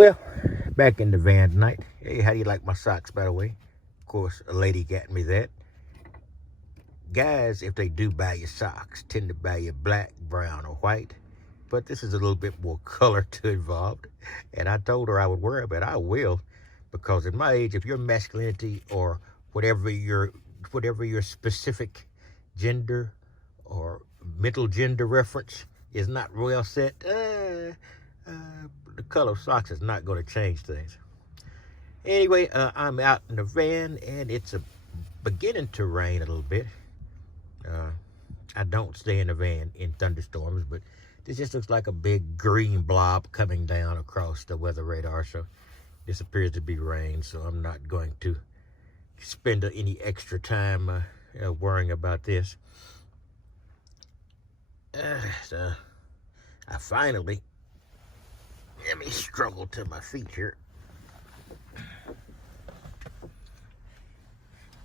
Well, back in the van tonight. Hey, how do you like my socks, by the way? Of course, a lady got me that. Guys, if they do buy your socks, tend to buy you black, brown, or white. But this is a little bit more color to involved. And I told her I would wear it, but I will. Because at my age, if your masculinity or whatever your specific gender or middle gender reference is not well set, the color of socks is not going to change things. Anyway, I'm out in the van, and it's beginning to rain a little bit. I don't stay in the van in thunderstorms, but this just looks like a big green blob coming down across the weather radar. So this appears to be rain, so I'm not going to spend any extra time worrying about this. So I finally, let me struggle to my feet here.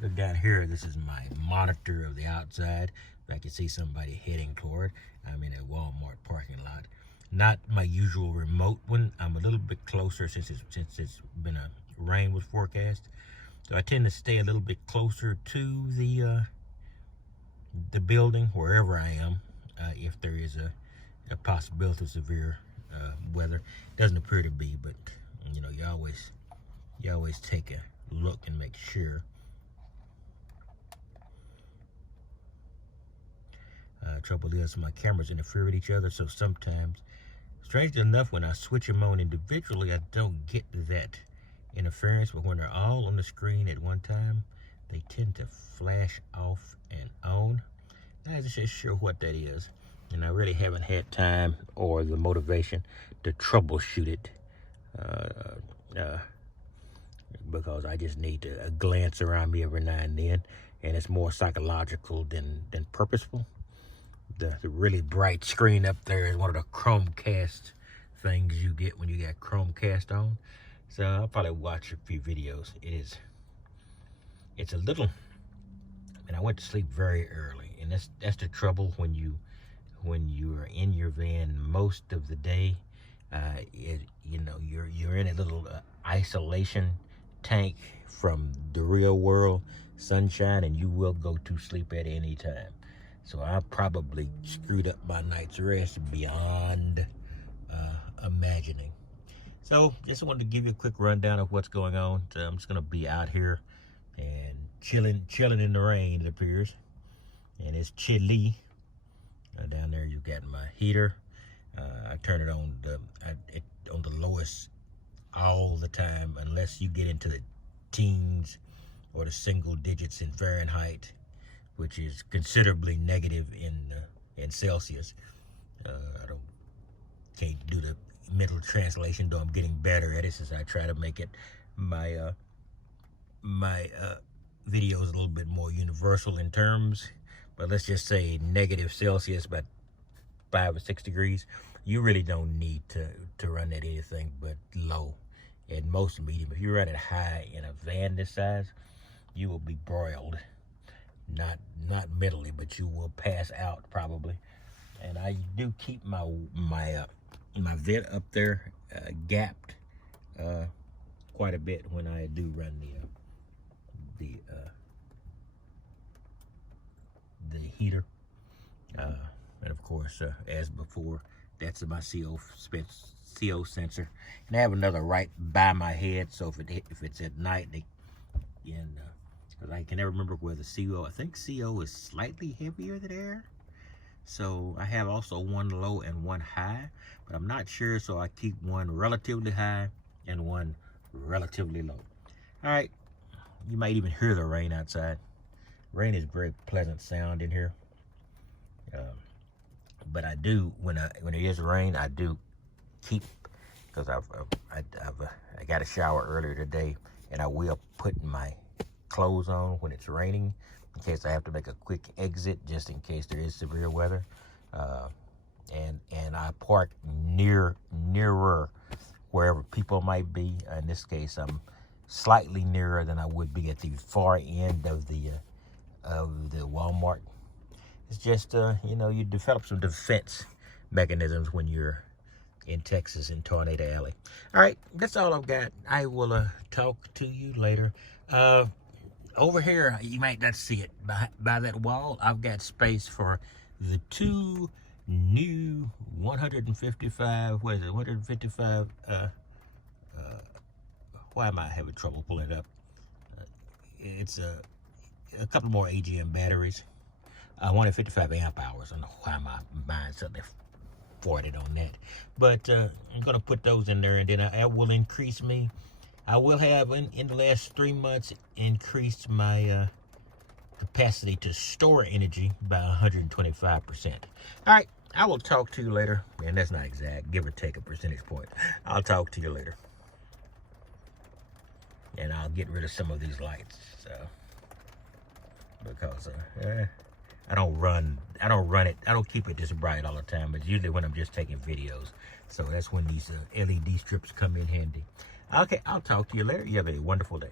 Look down here, this is my monitor of the outside. I can see somebody heading toward. I'm in a Walmart parking lot. Not my usual remote one. I'm a little bit closer since it's been a rain was forecast. So I tend to stay a little bit closer to the building, wherever I am, if there is a possibility of severe weather. Doesn't appear to be, but you know, you always take a look and make sure. Trouble is, my cameras interfere with each other, so sometimes, strangely enough, when I switch them on individually, I don't get that interference, but when they're all on the screen at one time, they tend to flash off and on. I'm not just sure what that is, and I really haven't had time or the motivation to troubleshoot it, because I just need to glance around me every now and then, and it's more psychological than purposeful. The really bright screen up there is one of the Chromecast things you get when you got Chromecast on. So I'll probably watch a few videos. It's a little, and I went to sleep very early, and that's the trouble when you are in your van most of the day. You're in a little isolation tank from the real world sunshine, and you will go to sleep at any time. So I probably screwed up my night's rest beyond imagining. So just wanted to give you a quick rundown of what's going on. So I'm just gonna be out here and chilling in the rain, it appears, and it's chilly. Down there you got my heater. I turn it on the lowest all the time, unless you get into the teens or the single digits in Fahrenheit, which is considerably negative in Celsius. Can't do the mental translation, though I'm getting better at it since I try to make it my videos a little bit more universal in terms. But let's just say negative Celsius, about 5 or 6 degrees. You really don't need to run at anything but low. At most medium. If you run it high in a van this size, you will be broiled. Not mentally, but you will pass out probably. And I do keep my vent up there gapped quite a bit when I do run the heater. And of course, as before, that's my CO sensor. And I have another right by my head, so if it's at night, because I can never remember where the CO, I think CO is slightly heavier than air. So I have also one low and one high, but I'm not sure, so I keep one relatively high and one relatively low. All right, you might even hear the rain outside. Rain is very pleasant sound in here. But I do, when it is rain, I do keep, because I got a shower earlier today, and I will put my clothes on when it's raining in case I have to make a quick exit, just in case there is severe weather. And I park nearer wherever people might be. In this case, I'm slightly nearer than I would be at the far end of the Walmart. It's just you develop some defense mechanisms when you're in Texas in Tornado Alley. All right, that's all I've got. I will talk to you later. Over here, you might not see it by that wall. I've got space for the 2 new 155. What is it? 155. Why am I having trouble pulling it up? It's a couple more AGM batteries. 155 amp hours. I don't know why my mind suddenly farted on that. But I'm going to put those in there, and then I will increase me. I will have, in the last 3 months, increased my capacity to store energy by 125%. All right, I will talk to you later. And that's not exact, give or take a percentage point. I'll talk to you later. And I'll get rid of some of these lights. Because I don't run it. I don't keep it this bright all the time. It's usually when I'm just taking videos. So that's when these LED strips come in handy. Okay, I'll talk to you later. You have a wonderful day.